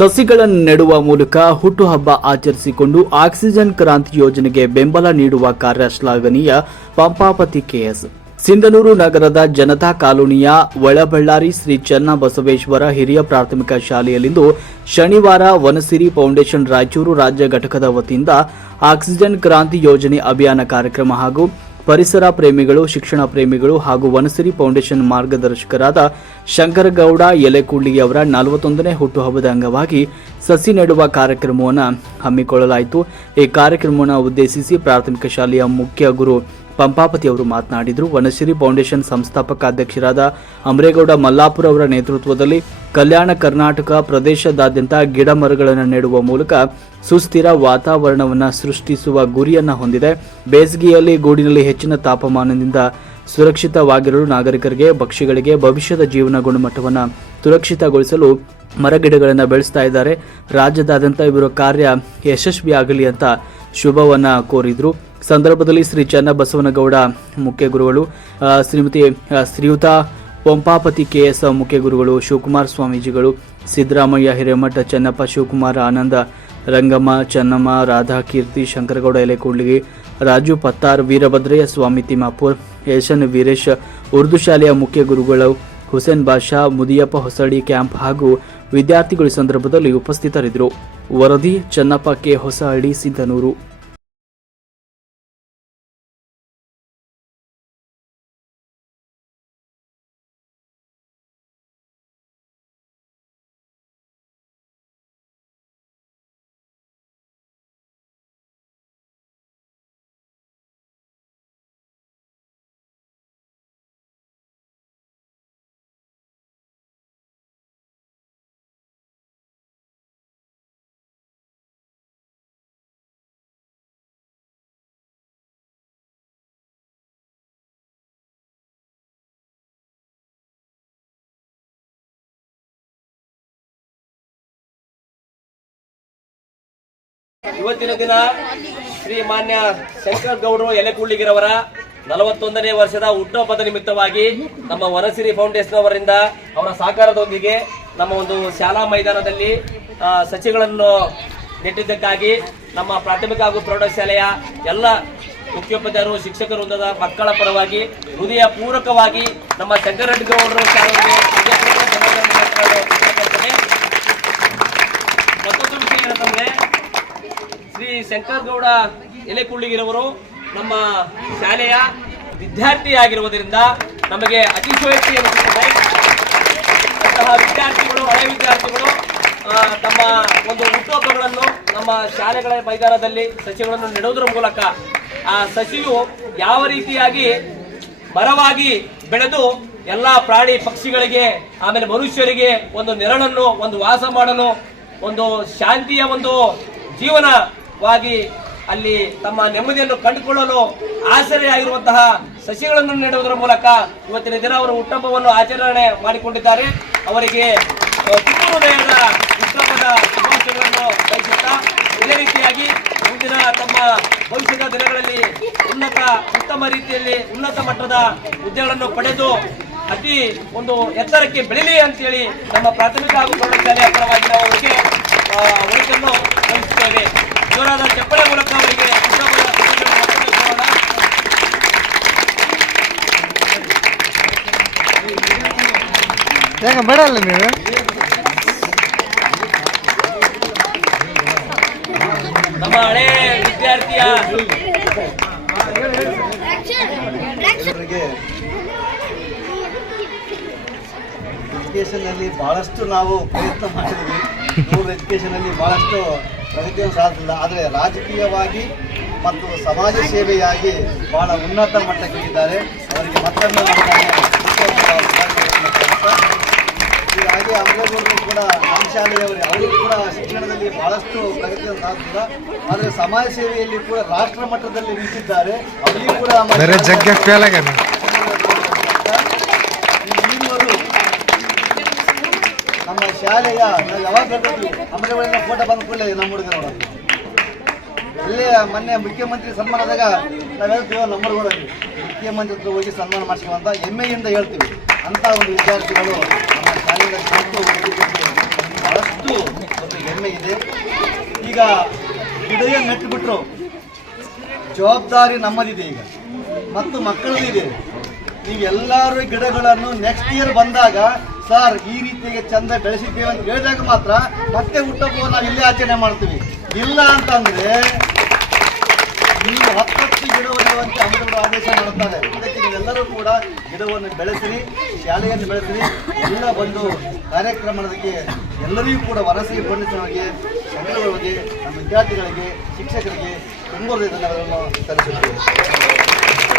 ಸಸಿಗಳನ್ನು ನೆಡುವ ಮೂಲಕ ಹುಟ್ಟುಹಬ್ಬ ಆಚರಿಸಿಕೊಂಡು ಆಕ್ಸಿಜನ್ ಕ್ರಾಂತಿ ಯೋಜನೆಗೆ ಬೆಂಬಲ ನೀಡುವ ಕಾರ್ಯ ಶ್ಲಾಘನೀಯ ಪಂಪಾಪತಿ ಕೆಎಸ್. ಸಿಂಧನೂರು ನಗರದ ಜನತಾ ಕಾಲೋನಿಯ ಒಳಬಳ್ಳಾರಿ ಶ್ರೀ ಚನ್ನಬಸವೇಶ್ವರ ಹಿರಿಯ ಪ್ರಾಥಮಿಕ ಶಾಲೆಯಲ್ಲಿಂದು ಶನಿವಾರ ವನಸಿರಿ ಫೌಂಡೇಶನ್ ರಾಯಚೂರು ರಾಜ್ಯ ಘಟಕದ ವತಿಯಿಂದ ಆಕ್ಸಿಜನ್ ಕ್ರಾಂತಿ ಯೋಜನೆ ಅಭಿಯಾನ ಕಾರ್ಯಕ್ರಮ ಹಾಗೂ ಪರಿಸರ ಪ್ರೇಮಿಗಳು, ಶಿಕ್ಷಣ ಪ್ರೇಮಿಗಳು ಹಾಗೂ ವನಸಿರಿ ಫೌಂಡೇಶನ್ ಮಾರ್ಗದರ್ಶಕರಾದ ಶಂಕರಗೌಡ ಎಲೆಕುಳ್ಳಿಯವರ ನಲವತ್ತೊಂದನೇ ಹುಟ್ಟುಹಬ್ಬದ ಅಂಗವಾಗಿ ಸಸಿ ನೆಡುವ ಕಾರ್ಯಕ್ರಮವನ್ನು ಹಮ್ಮಿಕೊಳ್ಳಲಾಯಿತು. ಈ ಕಾರ್ಯಕ್ರಮವನ್ನು ಉದ್ದೇಶಿಸಿ ಪ್ರಾಥಮಿಕ ಶಾಲೆಯ ಮುಖ್ಯ ಗುರು ಪಂಪಾಪತಿ ಅವರು ಮಾತನಾಡಿದರು. ವನಶ್ರೀ ಫೌಂಡೇಶನ್ ಸಂಸ್ಥಾಪಕ ಅಧ್ಯಕ್ಷರಾದ ಅಮರೇಗೌಡ ಮಲ್ಲಾಪುರ ಅವರ ನೇತೃತ್ವದಲ್ಲಿ ಕಲ್ಯಾಣ ಕರ್ನಾಟಕ ಪ್ರದೇಶದಾದ್ಯಂತ ಗಿಡ ಮರಗಳನ್ನು ನೆಡುವ ಮೂಲಕ ಸುಸ್ಥಿರ ವಾತಾವರಣವನ್ನು ಸೃಷ್ಟಿಸುವ ಗುರಿಯನ್ನು ಹೊಂದಿದೆ. ಬೇಸಿಗೆಯಲ್ಲಿ ಗೂಡಿನಲ್ಲಿ ಹೆಚ್ಚಿನ ತಾಪಮಾನದಿಂದ ಸುರಕ್ಷಿತವಾಗಿರಲು ನಾಗರಿಕರಿಗೆ, ಪಕ್ಷಿಗಳಿಗೆ ಭವಿಷ್ಯದ ಜೀವನ ಗುಣಮಟ್ಟವನ್ನು ಸುರಕ್ಷಿತಗೊಳಿಸಲು ಮರಗಿಡಗಳನ್ನು ಬೆಳೆಸ್ತಾ ಇದ್ದಾರೆ. ರಾಜ್ಯದಾದ್ಯಂತ ಇವರ ಕಾರ್ಯ ಯಶಸ್ವಿಯಾಗಲಿ ಅಂತ ಶುಭವನ್ನು ಕೋರಿದ್ರು. ಸಂದರ್ಭದಲ್ಲಿ ಶ್ರೀ ಚನ್ನಬಸವನಗೌಡ ಮುಖ್ಯ ಗುರುಗಳು ಶ್ರೀಮತಿ ಶ್ರೀಯುತ ಪಂಪಾಪತಿ ಕೆ ಎಸ್ ಮುಖ್ಯ ಗುರುಗಳು ಶಿವಕುಮಾರ್ ಸ್ವಾಮೀಜಿಗಳು, ಸಿದ್ದರಾಮಯ್ಯ ಹಿರೇಮಠ ಚನ್ನಪ್ಪ ಶಿವಕುಮಾರ್ ಆನಂದ, ರಂಗಮ್ಮ ಚನ್ನಮ್ಮ ರಾಧಾ ಕೀರ್ತಿ ಶಂಕರಗೌಡ ಎಲೆಕೂಡ್ಲಿಗಿ, ರಾಜು ಪತ್ತಾರ್ ವೀರಭದ್ರಯ್ಯ ಸ್ವಾಮಿ ತಿಮ್ಮಾಪುರ್ ಯಶನ್ ವೀರೇಶ್ ಉರ್ದು ಶಾಲೆಯ ಮುಖ್ಯ ಗುರುಗಳು ಹುಸೇನ್ ಬಾಷಾ, ಮುದಿಯಪ್ಪ ಹೊಸಳ್ಳಿ ಕ್ಯಾಂಪ್ ಹಾಗೂ ವಿದ್ಯಾರ್ಥಿಗಳು ಸಂದರ್ಭದಲ್ಲಿ ಉಪಸ್ಥಿತರಿದ್ದರು. ವರದಿ ಚನ್ನಪ್ಪ ಕೆ. ಹೊಸಹಳ್ಳಿ ಸಿಂಧನೂರು ಇವತ್ತಿನ ದಿನ ಶ್ರೀ ಮಾನ್ಯ ಶಂಕರ್ ಗೌಡರು ಎಲೆಕುಳ್ಳಿಗಿರವರ ನಲವತ್ತೊಂದನೇ ವರ್ಷದ ಹುಟ್ಟುಹಬ್ಬದ ನಿಮಿತ್ತವಾಗಿ ನಮ್ಮ ವನಸಿರಿ ಫೌಂಡೇಶನ್ ಅವರಿಂದ ಅವರ ಸಹಕಾರದೊಂದಿಗೆ ನಮ್ಮ ಒಂದು ಶಾಲಾ ಮೈದಾನದಲ್ಲಿ ಸಸಿಗಳನ್ನು ನೆಟ್ಟಿದ್ದಕ್ಕಾಗಿ ನಮ್ಮ ಪ್ರಾಥಮಿಕ ಹಾಗೂ ಪ್ರೌಢಶಾಲೆಯ ಎಲ್ಲ ಮುಖ್ಯೋಪಾಧ್ಯಾಯರು, ಶಿಕ್ಷಕರು ಮಕ್ಕಳ ಪರವಾಗಿ ಹೃದಯ ಪೂರಕವಾಗಿ ನಮ್ಮ ಶಂಕರರೆಡ್ಡಿ ಗೌಡರು ಶಾಲೆಗೆ. ಮತ್ತೊಂದು ವಿಷಯ ಏನಂತಂದ್ರೆ ಶ್ರೀ ಶಂಕರ್ ಗೌಡ ಎಲೆಕುಳ್ಳಿಗಿರವರು ನಮ್ಮ ಶಾಲೆಯ ವಿದ್ಯಾರ್ಥಿಯಾಗಿರುವುದರಿಂದ ನಮಗೆ ಅತಿಶಯೋಕ್ತಿ ಎನಿಸುತ್ತದೆ ಅಂತಹ ವಿದ್ಯಾರ್ಥಿಗಳು, ಹಳೆ ವಿದ್ಯಾರ್ಥಿಗಳು ತಮ್ಮ ಒಂದು ಹುಟ್ಟುಹಬ್ಬಗಳನ್ನು ನಮ್ಮ ಶಾಲೆಗಳ ಮೈದಾನದಲ್ಲಿ ಸಸಿಗಳನ್ನು ನೆಡುವುದರ ಮೂಲಕ ಆ ಸಸಿಯು ಯಾವ ರೀತಿಯಾಗಿ ಮರವಾಗಿ ಬೆಳೆದು ಎಲ್ಲ ಪ್ರಾಣಿ ಪಕ್ಷಿಗಳಿಗೆ, ಆಮೇಲೆ ಮನುಷ್ಯರಿಗೆ ಒಂದು ನೆರಳನ್ನು, ಒಂದು ವಾಸ ಮಾಡಲು, ಒಂದು ಶಾಂತಿಯ ಒಂದು ಜೀವನವಾಗಿ ಅಲ್ಲಿ ತಮ್ಮ ನೆಮ್ಮದಿಯನ್ನು ಕಂಡುಕೊಳ್ಳಲು ಆಸರೆಯಾಗಿರುವಂತಹ ಸಸಿಗಳನ್ನು ನೆಡುವುದರ ಮೂಲಕ ಇವತ್ತಿನ ದಿನ ಅವರು ಹುಟ್ಟುಹಬ್ಬವನ್ನು ಆಚರಣೆ ಮಾಡಿಕೊಂಡಿದ್ದಾರೆ. ಅವರಿಗೆ ಹೃದಯದ ಹುಟ್ಟುಹಬ್ಬದ ಶುಭಾಶಯಗಳನ್ನು ಬಯಸುತ್ತಾ ಇದೇ ರೀತಿಯಾಗಿ ಮುಂದಿನ ತಮ್ಮ ಭವಿಷ್ಯದ ದಿನಗಳಲ್ಲಿ ಉನ್ನತ, ಉತ್ತಮ ರೀತಿಯಲ್ಲಿ ಉನ್ನತ ಮಟ್ಟದ ಹುದ್ದೆಗಳನ್ನು ಪಡೆದು ಅತಿ ಒಂದು ಎತ್ತರಕ್ಕೆ ಬೆಳಿಲಿ ಅಂತೇಳಿ ನಮ್ಮ ಪ್ರಾಥಮಿಕ ಹಾಗೂ ಪ್ರೌಢಶಾಲೆಯ ಪರವಾಗಿ ನಾವು ಅವರಿಗೆ ಒಳಿತನ್ನು ಬಯಸುತ್ತೇವೆ ಜೋರಾದ ಚಪ್ಪಳೆ ಮೂಲಕ ಅವರಿಗೆ ಬೇಡಲ್ಲ ನೀವು? ನಮ್ಮ ಹಳೆ ವಿದ್ಯಾರ್ಥಿಯ ಎಜುಕೇಶನ್ ಅಲ್ಲಿ ಬಹಳಷ್ಟು ನಾವು ಪ್ರಯತ್ನ ಮಾಡಿದ್ವಿ. ಎಜುಕೇಶನ್ ಅಲ್ಲಿ ಬಹಳಷ್ಟು ಪ್ರಗತಿಯನ್ನು ಸಾಧಿಸಿಲ್ಲ ಆದರೆ ರಾಜಕೀಯವಾಗಿ ಮತ್ತು ಸಮಾಜ ಸೇವೆಯಾಗಿ ಬಹಳ ಉನ್ನತ ಮಟ್ಟಕ್ಕೆ ಇದ್ದಾರೆ. ಅವರಿಗೆ ಮತ್ತೊಮ್ಮೆ ಹೀಗಾಗಿ ಅಮರೇಗೌಡರು ಕೂಡ ನಮ್ಮ ಶಾಲೆಯವರು ಅವರು ಕೂಡ ಶಿಕ್ಷಣದಲ್ಲಿ ಬಹಳಷ್ಟು ಪ್ರಗತಿಯನ್ನು ಸಾಧಿಸಿಲ್ಲ ಆದರೆ ಸಮಾಜ ಸೇವೆಯಲ್ಲಿ ಕೂಡ ರಾಷ್ಟ್ರ ಮಟ್ಟದಲ್ಲಿ ನಿಂತಿದ್ದಾರೆ. ಅವರಿಗೂ ಕೂಡ ನಮ್ಮ ಶಾಲೆಯ ನಾವು ಯಾವಾಗ ಫೋಟೋ ಬಂದ ಕೂಡಲೇ ನಮ್ಮ ಹುಡುಗ ನೋಡೋದು. ಇಲ್ಲೇ ಮೊನ್ನೆ ಮುಖ್ಯಮಂತ್ರಿ ಸನ್ಮಾನದಾಗ ನಾವು ಹೇಳ್ತೀವಿ ನಂಬರ್ ಕೊಡೋದು ಮುಖ್ಯಮಂತ್ರಿ ಹತ್ರ ಹೋಗಿ ಸನ್ಮಾನ ಮಾಡಿಸ್ಕೊಂತ ಹೆಮ್ಮೆಯಿಂದ ಹೇಳ್ತೀವಿ. ಅಂತ ಒಂದು ವಿದ್ಯಾರ್ಥಿಗಳು ನಮ್ಮ ಶಾಲೆಯಿಂದ ಬಹಳಷ್ಟು ಒಂದು ಹೆಮ್ಮೆ ಇದೆ. ಈಗ ಗಿಡ ನೆಟ್ಟುಬಿಟ್ರು ಜವಾಬ್ದಾರಿ ನಮ್ಮದಿದೆ ಈಗ. ಮತ್ತು ಮಕ್ಕಳದಿದೆ. ನೀವೆಲ್ಲರೂ ಗಿಡಗಳನ್ನು ನೆಕ್ಸ್ಟ್ ಇಯರ್ ಬಂದಾಗ ಸರ್, ಈ ರೀತಿಯಾಗಿ ಚಂದ ಬೆಳೆಸಿದ್ದೇವೆ ಅಂತ ಹೇಳಿದಾಗ ಮಾತ್ರ ಮತ್ತೆ ಹುಟ್ಟಬಹುದು ನಾವು ಇಲ್ಲೇ ಆಚರಣೆ ಮಾಡ್ತೀವಿ. ಇಲ್ಲ ಅಂತಂದ್ರೆ ನೀವು ಹತ್ತತ್ತು ಗಿಡವನ್ನು ಅಮೃತಗಳು ಆದೇಶ ಮಾಡುತ್ತಾರೆ. ಅದಕ್ಕೆ ನೀವೆಲ್ಲರೂ ಕೂಡ ಗಿಡವನ್ನು ಬೆಳೆಸಿರಿ, ಶಾಲೆಯನ್ನು ಬೆಳೆಸಿರಿ ಎಲ್ಲ ಬಂದು ಕಾರ್ಯಕ್ರಮದಕ್ಕೆ ಎಲ್ಲರಿಗೂ ಕೂಡ ವರಸಿ ಪಂಡಿತರಿಗೆ ಸಂಘಗಳಿಗೆ ನಮ್ಮ ವಿದ್ಯಾರ್ಥಿಗಳಿಗೆ, ಶಿಕ್ಷಕರಿಗೆ ತುಂಬ ಧನ್ಯವಾದಗಳನ್ನು ಸಲ್ಲಿಸುತ್ತೇವೆ